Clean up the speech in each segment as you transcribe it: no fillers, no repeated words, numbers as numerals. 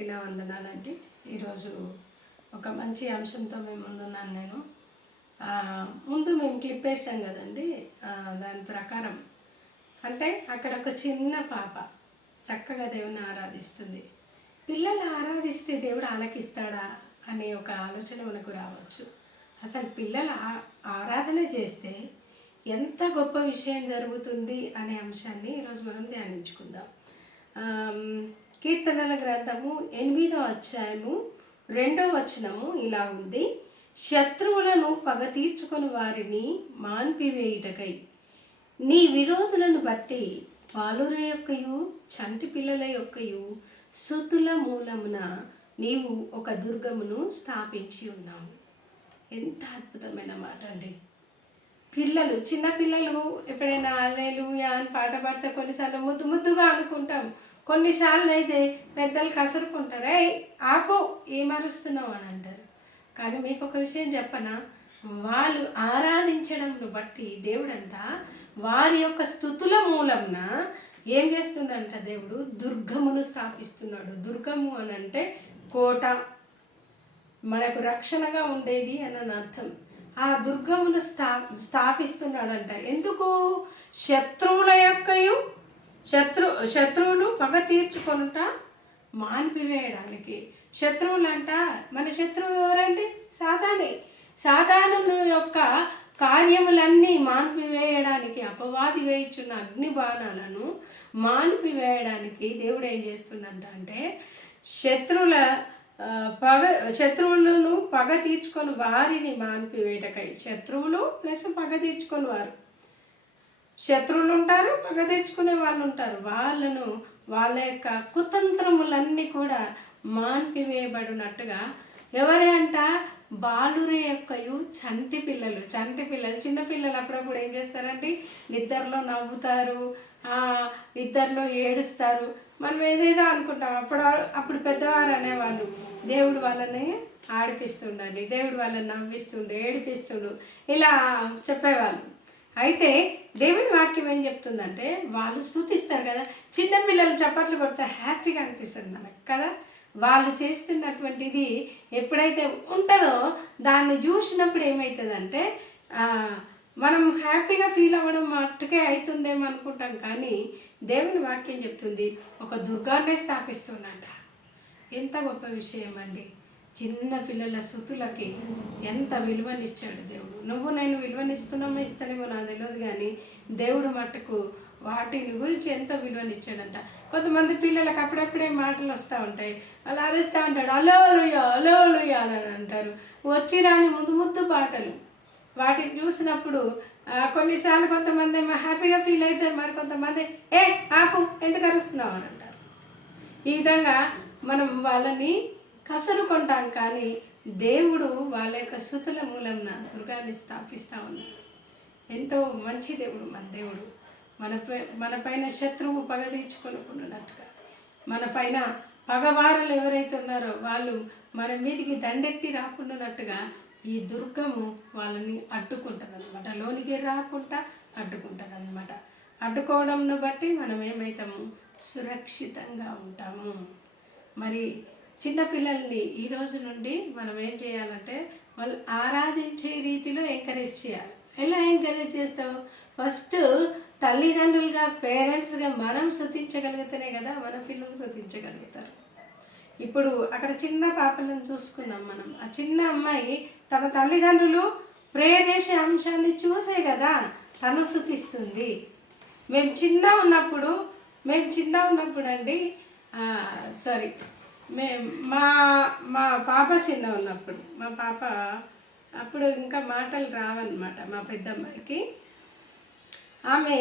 అందరికీ నా వందనాలండి. ఈరోజు ఒక మంచి అంశంతో మేము ముందున్నాను నేను. ముందు మేము క్లిప్ వేసాం కదండి. దాని ప్రకారం అంటే అక్కడ ఒక చిన్న పాప చక్కగా దేవుని ఆరాధిస్తుంది. పిల్లలు ఆరాధిస్తే దేవుడు ఆలకిస్తాడా అనే ఒక ఆలోచన మనకు రావచ్చు. అసలు పిల్లలు ఆరాధన చేస్తే ఎంత గొప్ప విషయం జరుగుతుంది అనే అంశాన్ని ఈరోజు మనం ధ్యానించుకుందాం. కీర్తనల గ్రంథము 8వ అధ్యాయము 2వ వచనము ఇలా ఉంది. శత్రువులను పగ తీర్చుకొని వారిని మాన్పివేయుటకై నీ విరోధులను బట్టి బాలుర యొక్కయు చంటి పిల్లల యొక్కయు సుతుల మూలమున నీవు ఒక దుర్గమును స్థాపించి ఉన్నావు. ఎంత అద్భుతమైన మాట అండి. పిల్లలు చిన్న పిల్లలు ఎప్పుడైనా హల్లెలూయా అని పాట పాడితే కొన్నిసార్లు ముద్దుగా అనుకుంటాం. కొన్నిసార్లు అయితే పెద్దలు కసురుకుంటారు, ఆపో ఏమరుస్తున్నావు అని అంటారు. కానీ మీకు ఒక విషయం చెప్పనా, వాళ్ళు ఆరాధించడంను బట్టి దేవుడంట వారి యొక్క స్తుతుల మూలంన ఏం చేస్తున్నాడంట, దేవుడు దుర్గమును స్థాపిస్తున్నాడు. దుర్గము అని అంటే కోట, మనకు రక్షణగా ఉండేది అని అర్థం. ఆ దుర్గమును స్థాపిస్తున్నాడంట. ఎందుకు? శత్రువుల యొక్కయు శత్రువులు పగ తీర్చుకొనుట మాన్పివేయడానికి. శత్రువులంట, మన శత్రువు ఎవరండి? సాతాను యొక్క కార్యములన్నీ మాన్పివేయడానికి, అపవాది వేయుచున్న అగ్ని బాణాలను మాన్పివేయడానికి దేవుడు ఏం చేస్తుందంట అంటే శత్రువులను పగ తీర్చుకొని వారిని మాన్పివేయటకై. శత్రువులు ప్లస్ పగ తీర్చుకొని వారు, శత్రువులు ఉంటారు, పగ తీర్చుకునే వాళ్ళు ఉంటారు. వాళ్ళ యొక్క కుతంత్రములన్నీ కూడా మాన్పివేయబడినట్టుగా ఎవరే అంట? బాలుర యొక్కయు చంటి పిల్లలు. చిన్నపిల్లలు అప్పుడప్పుడు ఏం చేస్తారంటే నిద్రలో నవ్వుతారు, నిద్రలో ఏడుస్తారు. మనం ఏదేదో అనుకుంటాం. అప్పుడు పెద్దవారు అనేవాళ్ళు దేవుడు వాళ్ళని ఆడిపిస్తుండండి, దేవుడు వాళ్ళని నవ్విస్తుండు, ఏడిపిస్తుండు, ఇలా చెప్పేవాళ్ళు. అయితే దేవుని వాక్యం ఏం చెప్తుందంటే వాళ్ళు స్తుతిస్తారు కదా. చిన్నపిల్లలు చప్పట్లు కొడితే హ్యాపీగా అనిపిస్తుంది మనకు కదా. వాళ్ళు చేస్తున్నటువంటిది ఎప్పుడైతే ఉంటుందో దాన్ని చూసినప్పుడు ఏమవుతుందంటే మనం హ్యాపీగా ఫీల్ అవ్వడం మట్టుకే అవుతుందేమో అనుకుంటాం. కానీ దేవుని వాక్యం చెప్తుంది ఒక దుర్గాన్నే స్థాపిస్తున్నట. ఎంత గొప్ప విషయం అండి. చిన్న పిల్లల స్తుతులకి ఎంత విలువనిచ్చాడు దేవుడు. నువ్వు నేను విలువనిస్తున్నామో ఇస్తానేమో నాకు తెలియదు, కానీ దేవుడు మట్టుకు వాటిని గురించి ఎంతో విలువనిచ్చాడంట. కొంతమంది పిల్లలకు అప్పుడప్పుడే మాటలు వస్తూ ఉంటాయి, అలా అరుస్తూ ఉంటాడు, అలోలుయా అని అంటారు. వచ్చి రాని ముద్దు పాటలు. వాటిని చూసినప్పుడు కొన్నిసార్లు కొంతమంది ఏమో హ్యాపీగా ఫీల్ అవుతారు, మరి కొంతమంది ఆపు ఎందుకు అరుస్తున్నావు అని అంటారు. ఈ విధంగా మనం వాళ్ళని కసురుకుంటాం. కానీ దేవుడు వాళ్ళ యొక్క స్తుతుల మూలంన దుర్గాన్ని స్థాపిస్తూ ఉన్నాడు. ఎంతో మంచి దేవుడు మన దేవుడు. మన పైన శత్రువు పగ తీర్చుకొనుకున్నట్టుగా, మన పైన పగవారులు ఎవరైతే ఉన్నారో వాళ్ళు మన మీదికి దండెత్తి రాకుండానట్టుగా ఈ దుర్గము వాళ్ళని అడ్డుకుంటుంది అనమాట. లోనికి రాకుండా అడ్డుకుంటుంది అనమాట. అడ్డుకోవడంను బట్టి మనం ఏమవుతాము? సురక్షితంగా ఉంటాము. మరి చిన్నపిల్లల్ని ఈ రోజు నుండి మనం ఏం చేయాలంటే వాళ్ళు ఆరాధించే రీతిలో ఎంకరేజ్ చేయాలి. ఎలా ఎంకరేజ్ చేస్తావు? ఫస్ట్ తల్లిదండ్రులుగా, పేరెంట్స్గా మనం స్తుతించగలిగితేనే కదా మన పిల్లలు స్తుతించగలుగుతారు. ఇప్పుడు అక్కడ చిన్న పాపలను చూసుకున్నాం మనం. ఆ చిన్న అమ్మాయి తన తల్లిదండ్రులు ప్రేయర్ చేసే అంశాన్ని చూసే కదా తను స్తుతిస్తుంది. మేము చిన్న ఉన్నప్పుడు అండి మా పాప చిన్న ఉన్నప్పుడు, మా పాప అప్పుడు ఇంకా మాటలు రావన్నమాట మా పెద్దమ్మాయికి. ఆమె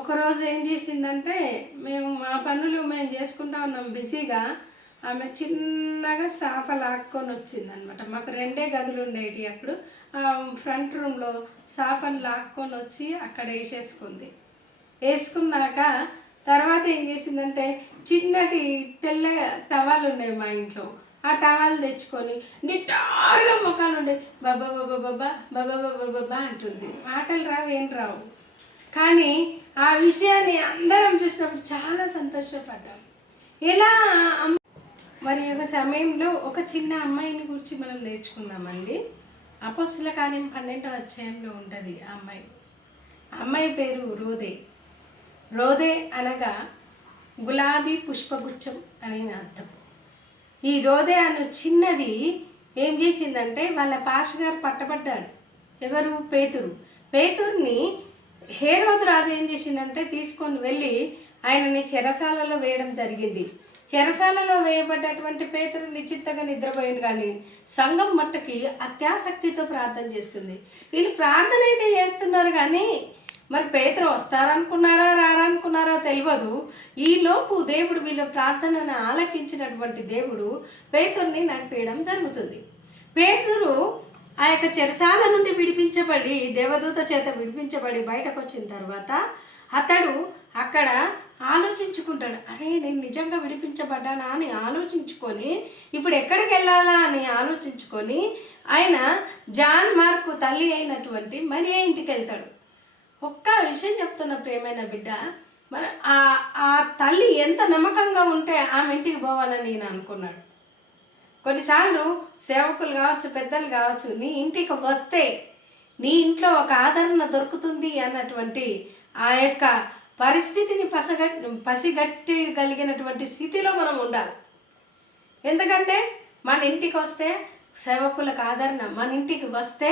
ఒకరోజు ఏం చేసిందంటే, మా పనులు మేము చేసుకుంటా ఉన్నాం బిజీగా. ఆమె చిన్నగా సాప లాక్కొని వచ్చిందనమాట. మాకు 2 గదులు ఉండేవి అప్పుడు. ఫ్రంట్ రూమ్లో సాపను లాక్కొని వచ్చి అక్కడ వేసుకున్నాక తర్వాత ఏం చేసిందంటే చిన్నటి తెల్ల టవాలు ఉన్నాయి మా ఇంట్లో. ఆ టవాలు తెచ్చుకొని నిటారుగా ముఖాలు ఉండే బాబా బాబా బాబా బాబా బాబా బాబా అంటుంది. మాటలు రావు, ఏం రావు. కానీ ఆ విషయాన్ని అందరం చూసినప్పుడు చాలా సంతోషపడ్డాం. ఎలా మరి ఒక సమయంలో ఒక చిన్న అమ్మాయిని గురించి మనం నేర్చుకుందామండి. అపోస్తుల కార్యం 12వ అధ్యాయంలో ఉంటుంది ఆ అమ్మాయి. అమ్మాయి పేరు రోదే. రోదే అనగా గులాబీ పుష్పగుచ్చం అని అర్థం. ఈ రోదే అను చిన్నది ఏం చేసిందంటే వాళ్ళ పాష గారు పట్టబడ్డాడు. ఎవరు? పేతురు. పేతుర్ని హేరోదు రాజు ఏం చేసిందంటే తీసుకొని వెళ్ళి ఆయనని చెరసాలలో వేయడం జరిగింది. చెరసాలలో వేయబడ్డటువంటి పేతురు నిశ్చిత్తగా నిద్రపోయింది, కానీ సంఘం మట్టుకి అత్యాసక్తితో ప్రార్థన చేస్తుంది. వీళ్ళు ప్రార్థన అయితే చేస్తున్నారు, కానీ మరి పేతురు వస్తారనుకున్నారా రారనుకున్నారో తెలియదు. ఈలోపు దేవుడు వీళ్ళ ప్రార్థనను ఆలకించినటువంటి దేవుడు పేతుర్ని నడిపేయడం జరుగుతుంది. పేతురు ఆ యొక్క చెరసాల నుండి విడిపించబడి, దేవదూత చేత విడిపించబడి బయటకు వచ్చిన తర్వాత అతడు అక్కడ ఆలోచించుకుంటాడు. అరే, నేను నిజంగా విడిపించబడ్డానా అని ఆలోచించుకొని ఇప్పుడు ఎక్కడికి వెళ్ళాలా అని ఆలోచించుకొని ఆయన జాన్ మార్కు తల్లి అయినటువంటి మరియ ఇంటికి వెళ్తాడు. ఒక్క విషయం చెప్తున్న ప్రియమైన బిడ్డ, మన ఆ తల్లి ఎంత నమ్మకంగా ఉంటే ఆమె ఇంటికి పోవాలని నేను అనుకున్నాడు. కొన్నిసార్లు సేవకులు కావచ్చు, పెద్దలు కావచ్చు, నీ ఇంటికి వస్తే నీ ఇంట్లో ఒక ఆదరణ దొరుకుతుంది అన్నటువంటి ఆ యొక్క పరిస్థితిని పసిగట్టగలిగినటువంటి స్థితిలో మనం ఉండాలి. ఎందుకంటే మన ఇంటికి వస్తే సేవకులకు ఆదరణ, మన ఇంటికి వస్తే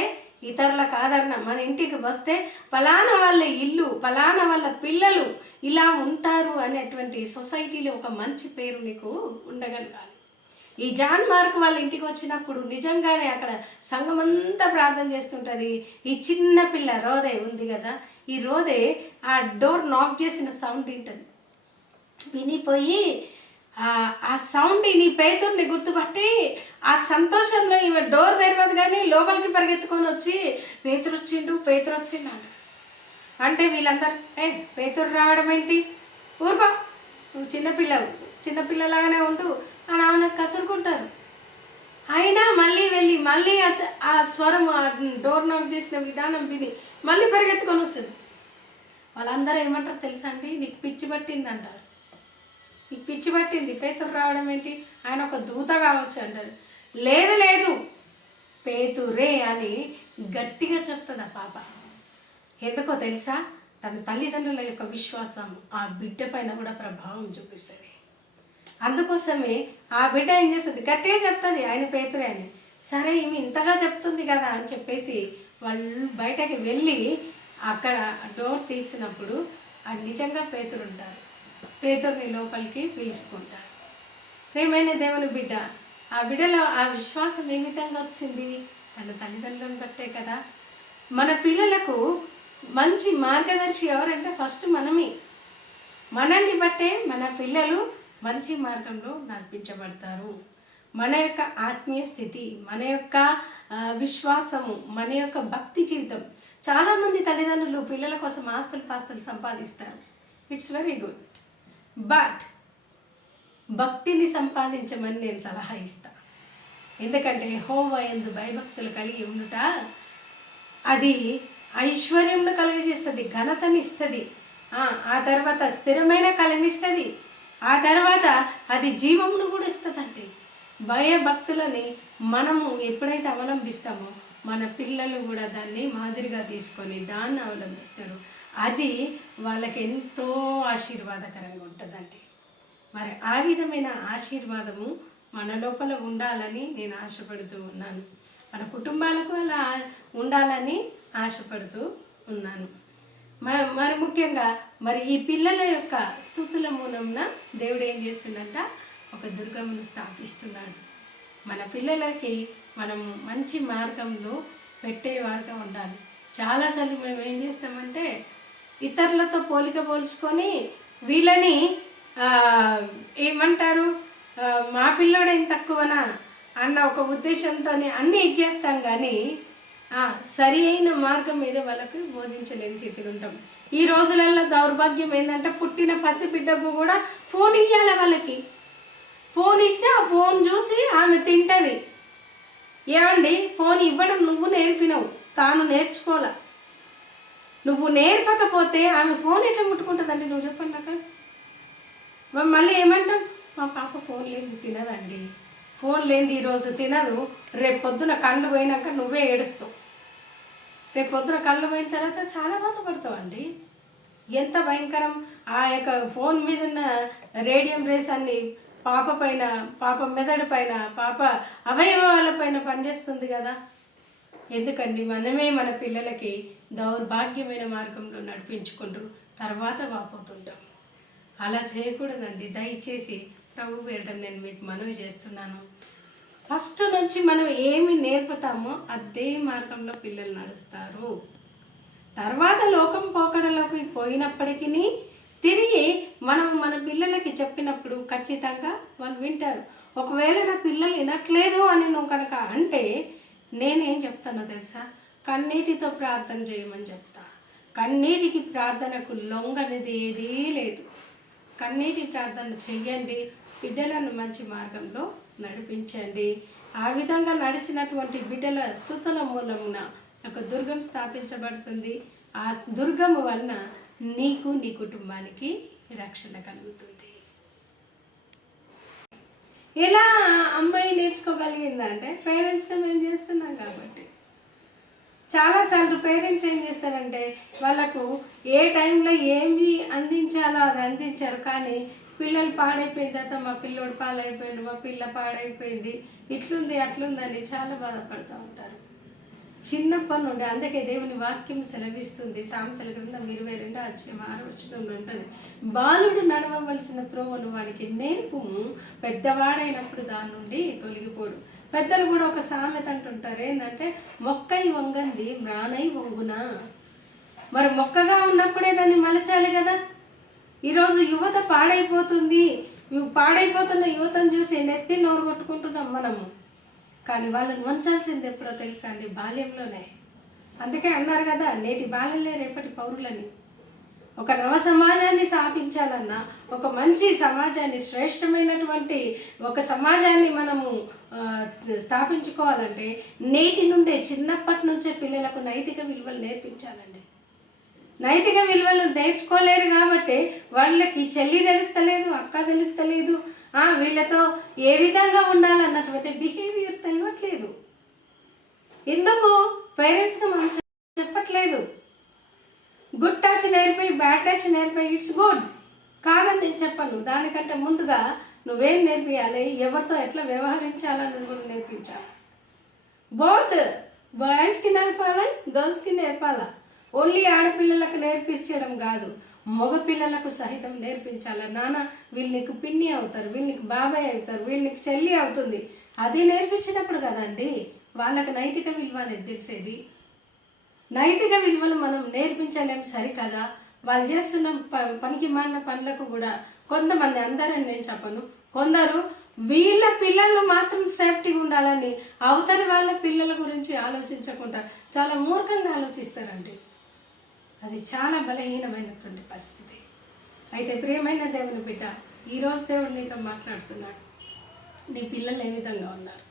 ఇతరులకు ఆదరణ, మన ఇంటికి వస్తే ఫలానా వాళ్ళ ఇల్లు, ఫలానా వాళ్ళ పిల్లలు ఇలా ఉంటారు అనేటువంటి సొసైటీలో ఒక మంచి పేరు నీకు ఉండగలగాలి. ఈ జాన్ మార్క్ వాళ్ళ ఇంటికి వచ్చినప్పుడు నిజంగానే అక్కడ సంఘం అంతా ప్రార్థన చేస్తుంటుంది. ఈ చిన్న పిల్ల రోదే ఉంది కదా, ఈ రోదే ఆ డోర్ నాక్ చేసిన సౌండ్ వింటుంది. వినిపోయి ఆ సౌండ్ నీ పేతుర్ని గుర్తుపట్టి ఆ సంతోషంలో ఈమె డోర్ తెరవదు, కానీ లోపలికి పరిగెత్తుకొని వచ్చి పేతురు వచ్చిండు అంట. అంటే వీళ్ళందరూ పేతురు రావడం ఏంటి, ఊరుకో, నువ్వు చిన్నపిల్లలాగానే ఉంటూ అని ఆమె కసురుకుంటారు. అయినా మళ్ళీ వెళ్ళి మళ్ళీ ఆ స్వరం, ఆ డోర్ నాక్ చేసిన విధానం విని మళ్ళీ పరిగెత్తుకొని వస్తుంది. వాళ్ళందరూ ఏమంటారు తెలుసా అండి, నీకు పిచ్చి పట్టింది అంటారు. నీకు పిచ్చి పట్టింది, పేతురు రావడం ఏంటి, ఆయన ఒక దూత కావచ్చు అంటారు. లేదు పేతురే అని గట్టిగా చెప్తుంది ఆ పాప. ఎందుకో తెలుసా, తన తల్లిదండ్రుల యొక్క విశ్వాసం ఆ బిడ్డ పైన కూడా ప్రభావం చూపిస్తుంది. అందుకోసమే ఆ బిడ్డ ఏం చేస్తుంది, గట్టిగా చెప్తుంది ఆయన పేతురే అని. సరే, ఈమె ఇంతగా చెప్తుంది కదా అని చెప్పేసి వాళ్ళు బయటకి వెళ్ళి అక్కడ డోర్ తీసినప్పుడు అది నిజంగా పేతురు ఉంటారు. పేతుర్ని లోపలికి పిలుచుకుంటారు. ప్రియమైన దేవుని బిడ్డ, ఆ బిడ్డలో ఆ విశ్వాసం ఏ విధంగా వచ్చింది, తన తల్లిదండ్రులను బట్టే కదా. మన పిల్లలకు మంచి మార్గదర్శి ఎవరంటే ఫస్ట్ మనమే. మనల్ని బట్టే మన పిల్లలు మంచి మార్గంలో నడిపించబడతారు. మన యొక్క ఆత్మీయ స్థితి, మన యొక్క విశ్వాసము, మన యొక్క భక్తి జీవితం. చాలామంది తల్లిదండ్రులు పిల్లల కోసం పాస్తులు సంపాదిస్తారు. ఇట్స్ వెరీ గుడ్, బట్ భక్తిని సంపాదించమని నేను సలహా ఇస్తాను. ఎందుకంటే యెహోవా యందు భయభక్తులు కలిగి ఉండుట అది ఐశ్వర్యంను కలిగజేస్తుంది, ఘనతని ఇస్తుంది, ఆ తర్వాత స్థిరమైన కలనిస్తుంది, ఆ తర్వాత అది జీవమును కూడా ఇస్తుందండి. భయభక్తులని మనము ఎప్పుడైతే అవలంబిస్తామో మన పిల్లలు కూడా దాన్ని మాదిరిగా తీసుకొని దాన్ని అవలంబిస్తారు. అది వాళ్ళకి ఎంతో ఆశీర్వాదకరంగా ఉంటుందండి. మరి ఆ విధమైన ఆశీర్వాదము మన లోపల ఉండాలని నేను ఆశపడుతూ ఉన్నాను. మన కుటుంబాలకు అలా ఉండాలని ఆశపడుతూ ఉన్నాను. మరి ముఖ్యంగా మరి ఈ పిల్లల యొక్క స్తుతుల మూలంన దేవుడు ఏం చేస్తుందంట, ఒక దుర్గమును స్థాపిస్తున్నాడు. మన పిల్లలకి మనము మంచి మార్గంలో పెట్టేవాడుగా ఉండాలి. చాలాసార్లు మనం ఏం చేస్తామంటే ఇతరులతో పోల్చుకొని వీళ్ళని ఏమంటారు, మా పిల్లోడేం తక్కువనా అన్న ఒక ఉద్దేశంతోనే అన్నీ ఇచ్చేస్తాం, కానీ సరి అయిన మార్గం మీద వాళ్ళకి బోధించలేని స్థితిలో ఉంటాం. ఈ రోజులలో దౌర్భాగ్యం ఏంటంటే పుట్టిన పసిబిడ్డకు కూడా ఫోన్ ఇవ్వాలి. వాళ్ళకి ఫోన్ ఇస్తే ఆ ఫోన్ చూసి ఆమె తింటుంది. ఏమండి, ఫోన్ ఇవ్వడం నువ్వు నేర్పినవు, తాను నేర్చుకోలే. నువ్వు నేర్పకపోతే ఆమె ఫోన్ ఎట్లా ముట్టుకుంటుందండి, నువ్వు చెప్పండి అక్కడ. మళ్ళీ ఏమంటాం, మా పాప ఫోన్ లేని తినదండి. ఫోన్ లేని ఈరోజు తినదు, రేపు పొద్దున కళ్ళు పోయినాక నువ్వే ఏడుస్తావు. రేపు పొద్దున కళ్ళు పోయిన తర్వాత చాలా బాధపడతావండి. ఎంత భయంకరం! ఆ యొక్క ఫోన్ మీద ఉన్న రేడియం రేస్ అన్ని పాప పైన, పాప మెదడు పైన, పాప అవయవాల పైన పనిచేస్తుంది కదా. ఎందుకండి మనమే మన పిల్లలకి దౌర్భాగ్యమైన మార్గంలో నడిపించుకుంటూ తర్వాత వాపోతుంటాం. అలా చేయకూడదండి. దయచేసి ప్రభు పేరిట నేను మీకు మనవి చేస్తున్నాను. ఫస్ట్ నుంచి మనం ఏమి నేర్పుతామో అదే మార్గంలో పిల్లలు నడుస్తారు. తర్వాత లోకం పోకడలోకి పోయినప్పటికీ తిరిగి మనం మన పిల్లలకి చెప్పినప్పుడు ఖచ్చితంగా వాళ్ళు వింటారు. ఒకవేళ నా పిల్లలు వినట్లేదు అని నువ్వు కనుక అంటే నేనేం చెప్తానో తెలుసా? కన్నీటితో ప్రార్థన చేయమని చెప్తా. కన్నీటికి ప్రార్థనకు లొంగనిది ఏదీ లేదు. కన్నీటి ప్రార్థన చెయ్యండి, బిడ్డలను మంచి మార్గంలో నడిపించండి. ఆ విధంగా నడిచినటువంటి బిడ్డల స్తుతుల మూలమున ఒక దుర్గం స్థాపించబడుతుంది. ఆ దుర్గము వలన నీకు నీ కుటుంబానికి రక్షణ కలుగుతుంది. ఎలా అమ్మాయి నేర్చుకోగలిగిందంటే పేరెంట్స్గా మేము చేస్తున్నాం కాబట్టి. చాలాసార్లు పేరెంట్స్ ఏం చేస్తారంటే వాళ్ళకు ఏ టైంలో ఏమి అందించాలో అది అందించారు, కానీ పిల్లలు పాడైపోయిన తర్వాత మా పిల్లోడు పాడైపోయింది, మా పిల్ల పాడైపోయింది, ఇట్లుంది అట్లుందని చాలా బాధపడుతూ ఉంటారు చిన్నప్పటి నుండి. అందుకే దేవుని వాక్యం సెలవిస్తుంది. సామెతల గ్రంథం 22:6 ఉంటుంది, బాలుడు నడవవలసిన త్రోవను వాడికి నేర్పుము, పెద్దవాడైనప్పుడు దాని నుండి తొలగిపోడు. పెద్దలు కూడా ఒక సామెత అంటుంటారు, ఏంటంటే మొక్కై వంగంది మ్రానై వంగునా. మరి మొక్కగా ఉన్నప్పుడే దాన్ని మలచాలి కదా. ఈరోజు యువత పాడైపోతుంది. పాడైపోతున్న యువతను చూసి నెత్తి నోరు కొట్టుకుంటున్నాం మనము, కానీ వాళ్ళని వంచాల్సింది ఎప్పుడో తెలుసా అండి? బాల్యంలోనే. అందుకే అన్నారు కదా, నేటి బాలలే రేపటి పౌరులని. ఒక నవ సమాజాన్ని స్థాపించాలన్నా, ఒక మంచి సమాజాన్ని, శ్రేష్టమైనటువంటి ఒక సమాజాన్ని మనము స్థాపించుకోవాలంటే నేటి నుండే, చిన్నప్పటి నుంచే పిల్లలకు నైతిక విలువలు నేర్పించాలండి. నైతిక విలువలు నేర్చుకోలేరు కాబట్టి వాళ్ళకి చెల్లి తెలుస్తలేదు, అక్క తెలుస్తలేదు, వీళ్ళతో ఏ విధంగా ఉండాలన్నటువంటి బిహేవియర్ తెలియట్లేదు. ఎందుకు పేరెంట్స్గా మనం చెప్పట్లేదు. గుడ్ టచ్ నేర్పి, బ్యాడ్ టచ్ నేర్పి, ఇట్స్ గుడ్ కాదని నేను చెప్పను. దానికంటే ముందుగా నువ్వేం నేర్పియాలి, ఎవరితో ఎట్లా వ్యవహరించాలన్నది కూడా నేర్పించాలి. బోత్ బాయ్స్కి నేర్పాలి, గర్ల్స్కి నేర్పాలా. ఓన్లీ ఆడపిల్లలకు నేర్పించడం కాదు, మగ పిల్లలకు సహితం నేర్పించాలి. నాన్న వీళ్ళు నీకు పిన్ని అవుతారు, వీళ్ళు నీకు బాబాయ్ అవుతారు, వీళ్ళు నీకు చెల్లి అవుతుంది. అది నేర్పించినప్పుడు కదండి వాళ్ళకు నైతిక విలువ అనేది తెలిసేది. నైతిక విలువలు మనం నేర్పించలేం సరికదా. వాళ్ళు చేస్తున్న పనికి మాలిన పనులకు కూడా కొంతమంది, అందరని నేను చెప్పను, కొందరు వీళ్ళ పిల్లలు మాత్రం సేఫ్టీగా ఉండాలని అవతలి వాళ్ళ పిల్లల గురించి ఆలోచించకుండా చాలా మూర్ఖంగా ఆలోచిస్తారండి. అది చాలా బలహీనమైనటువంటి పరిస్థితి. అయితే ప్రియమైన దేవుని బిడ్డ, ఈరోజు దేవుడు నీతో మాట్లాడుతున్నాడు. నీ పిల్లలు ఏ విధంగా ఉన్నారు?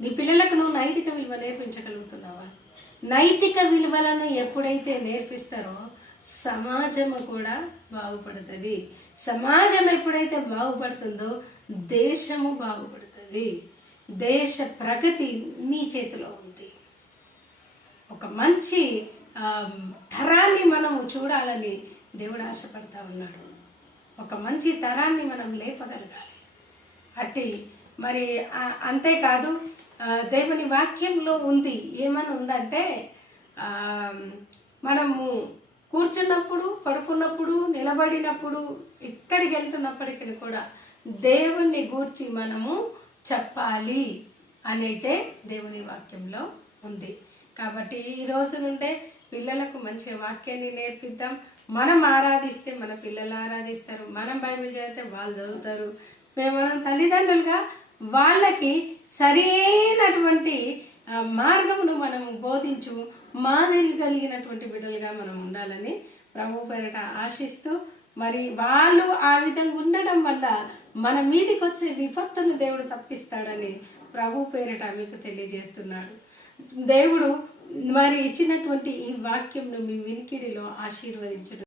నీ పిల్లలకు నువ్వు నైతిక విలువ నేర్పించగలుగుతున్నావా? నైతిక విలువలను ఎప్పుడైతే నేర్పిస్తారో సమాజము కూడా బాగుపడుతుంది. సమాజం ఎప్పుడైతే బాగుపడుతుందో దేశము బాగుపడుతుంది. దేశ ప్రగతి నీ చేతిలో ఉంది. ఒక మంచి తరాన్ని మనము చూడాలని దేవుడు ఆశపడతా ఉన్నాడు. ఒక మంచి తరాన్ని మనం లేపగలగాలి. అట్టి మరి అంతేకాదు, దేవుని వాక్యంలో ఉంది, ఏమని ఉందంటే మనము కూర్చున్నప్పుడు, పడుకున్నప్పుడు, నిలబడినప్పుడు, ఎక్కడికి వెళ్తున్నప్పటికీ కూడా దేవుణ్ణి గూర్చి మనము చెప్పాలి అని అయితే దేవుని వాక్యంలో ఉంది. కాబట్టి ఈ రోజు నుండే పిల్లలకు మంచి వాక్యాన్ని నేర్పిద్దాం. మనం ఆరాధిస్తే మన పిల్లలు ఆరాధిస్తారు, మనం బైబిల్ చదివితే వాళ్ళు చదువుతారు. మనం తల్లిదండ్రులుగా వాళ్ళకి సరైనటువంటి మార్గమును మనం బోధించు మాదిరి కలిగినటువంటి బిడ్డలుగా మనం ఉండాలని ప్రభు పేరిట ఆశిస్తూ, మరి వాళ్ళు ఆ విధంగా ఉండడం వల్ల మన మీదికి వచ్చే విపత్తును దేవుడు తప్పిస్తాడని ప్రభు పేరిట మీకు తెలియజేస్తున్నాడు. దేవుడు మరి ఇచ్చినటువంటి ఈ వాక్యంను మీ వినికిడిలో ఆశీర్వదించడం